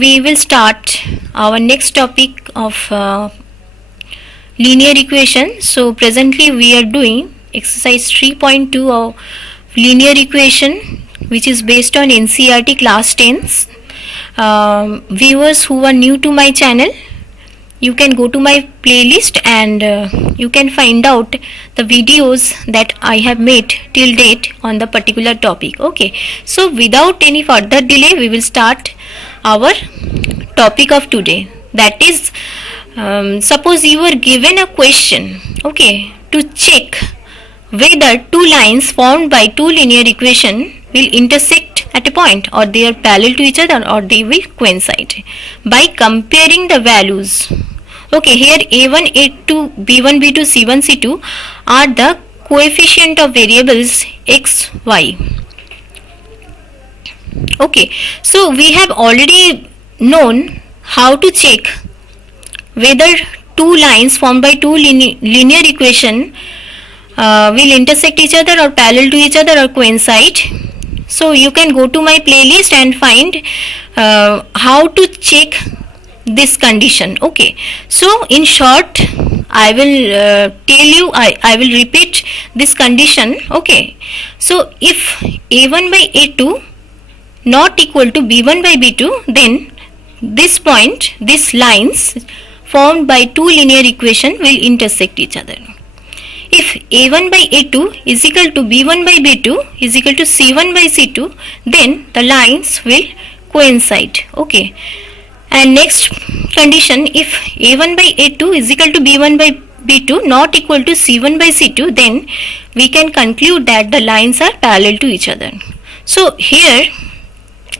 we will start our next topic of linear equation. So presently we are doing exercise 3.2 of linear equation, which is based on NCERT class 10s. Viewers who are new to my channel, you can go to my playlist and you can find out the videos that I have made till date on the particular topic. Okay, so without any further delay, we will start our topic of today. That is, suppose you were given a question, okay, to check whether two lines formed by two linear equation will intersect at a point, or they are parallel to each other, or they will coincide by comparing the values. Okay, here a1, a2, b1, b2, c1, c2 are the coefficient of variables x, y. Okay, so we have already known how to check whether two lines formed by two linear equation will intersect each other or parallel to each other or coincide. So you can go to my playlist and find how to check this condition. Okay, so in short, I will tell you, I will repeat this condition. Okay, so if a1 by a2 not equal to b1 by b2, then this point, these lines formed by two linear equation will intersect each other. If a1 by a2 is equal to b1 by b2 is equal to c1 by c2, then the lines will coincide. Okay, and next condition, if a1 by a2 is equal to b1 by b2 not equal to c1 by c2, then we can conclude that the lines are parallel to each other. So here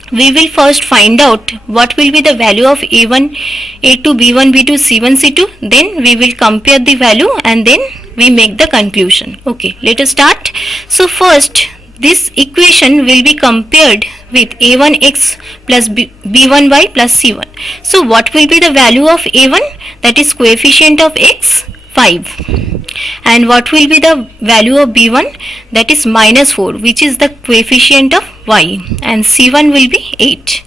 we will first find out what will be the value of a1, a2, b1, b2, c1, c2. Then we will compare the value and then we make the conclusion. Okay, let us start. So first, this equation will be compared with a1x plus b1y plus c1. So what will be the value of a1? That is coefficient of x, 5. And what will be the value of b1? That is minus 4, which is the coefficient of y, and c1 will be 8.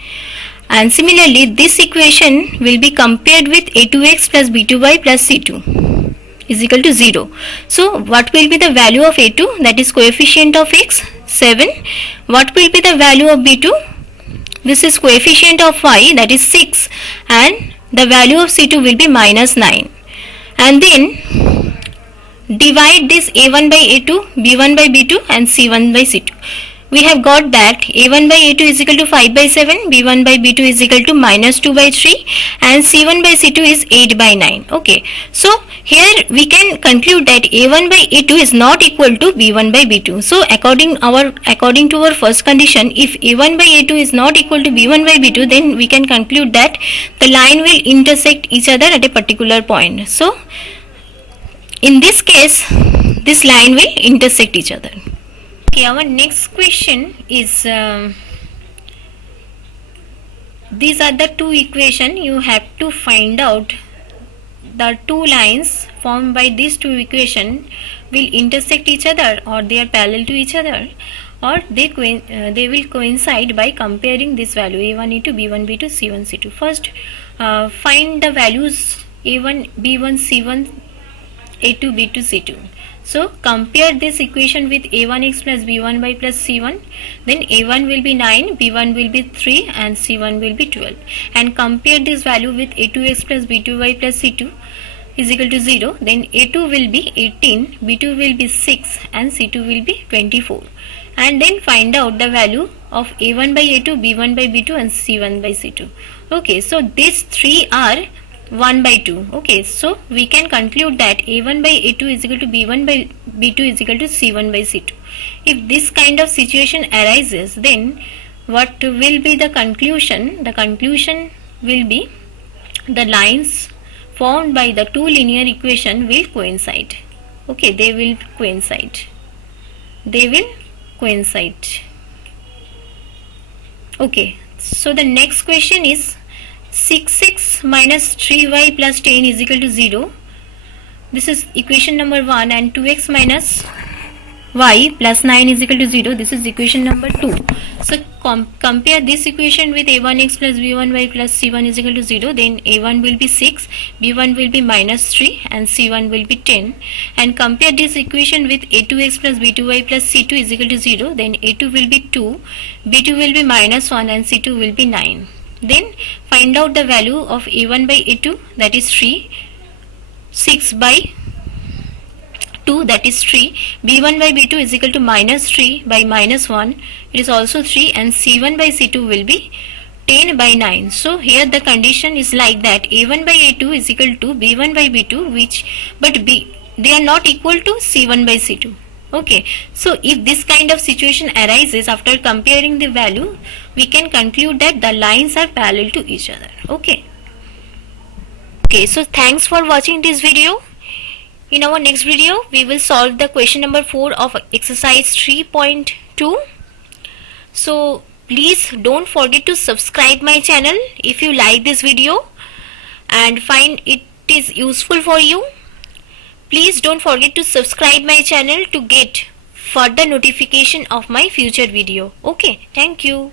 And similarly, this equation will be compared with a2x plus b2y plus c2 is equal to 0. So what will be the value of a2? That is coefficient of x, 7. What will be the value of b2? This is coefficient of y, that is 6, and the value of c2 will be minus 9. And then divide this a1 by a2, b1 by b2 and c1 by c2. We have got that a1 by a2 is equal to 5 by 7, b1 by b2 is equal to minus 2 by 3, and c1 by c2 is 8 by 9. Okay, so here we can conclude that a1 by a2 is not equal to b1 by b2. So according to our first condition, if a1 by a2 is not equal to b1 by b2, then we can conclude that the line will intersect each other at a particular point. So in this case, this line will intersect each other. Okay, our next question is, these are the two equations. You have to find out the two lines formed by these two equations will intersect each other, or they are parallel to each other, or they will coincide by comparing this value a1, a2, b1, b2, c1, c2. First, find the values a1, b1, c1, a2, b2, c2. So compare this equation with a1x plus b1y plus c1. Then a1 will be 9, b1 will be 3, and c1 will be 12. And compare this value with a2x plus b2y plus c2 is equal to 0. Then a2 will be 18, b2 will be 6, and c2 will be 24. And then find out the value of a1 by a2, b1 by b2, and c1 by c2. Okay, so these three are 1 by 2. Okay, so we can conclude that a1 by a2 is equal to b1 by b2 is equal to c1 by c2. If this kind of situation arises, then what will be the conclusion? The conclusion will be the lines formed by the two linear equation will coincide. Okay, they will coincide. They will coincide. Okay, so the next question is 6x minus 3y plus 10 is equal to 0. This is equation number 1, and 2x minus y plus 9 is equal to 0. This is equation number 2. So compare this equation with a1x plus b1y plus c1 is equal to 0. Then a1 will be 6, b1 will be minus 3 and c1 will be 10. And compare this equation with a2x plus b2y plus c2 is equal to 0. Then a2 will be 2, b2 will be minus 1 and c2 will be 9. Then find out the value of a1 by a2, that is 3, 6 by 2, that is 3, b1 by b2 is equal to minus 3 by minus 1, it is also 3, and c1 by c2 will be 10 by 9. So here the condition is like that a1 by a2 is equal to b1 by b2, they are not equal to c1 by c2. Okay, so if this kind of situation arises after comparing the value, we can conclude that the lines are parallel to each other. Okay, so thanks for watching this video. In our next video, we will solve the question number 4 of exercise 3.2. So please don't forget to subscribe my channel if you like this video and find it is useful for you. Please don't forget to subscribe my channel to get further notification of my future video. Okay, thank you.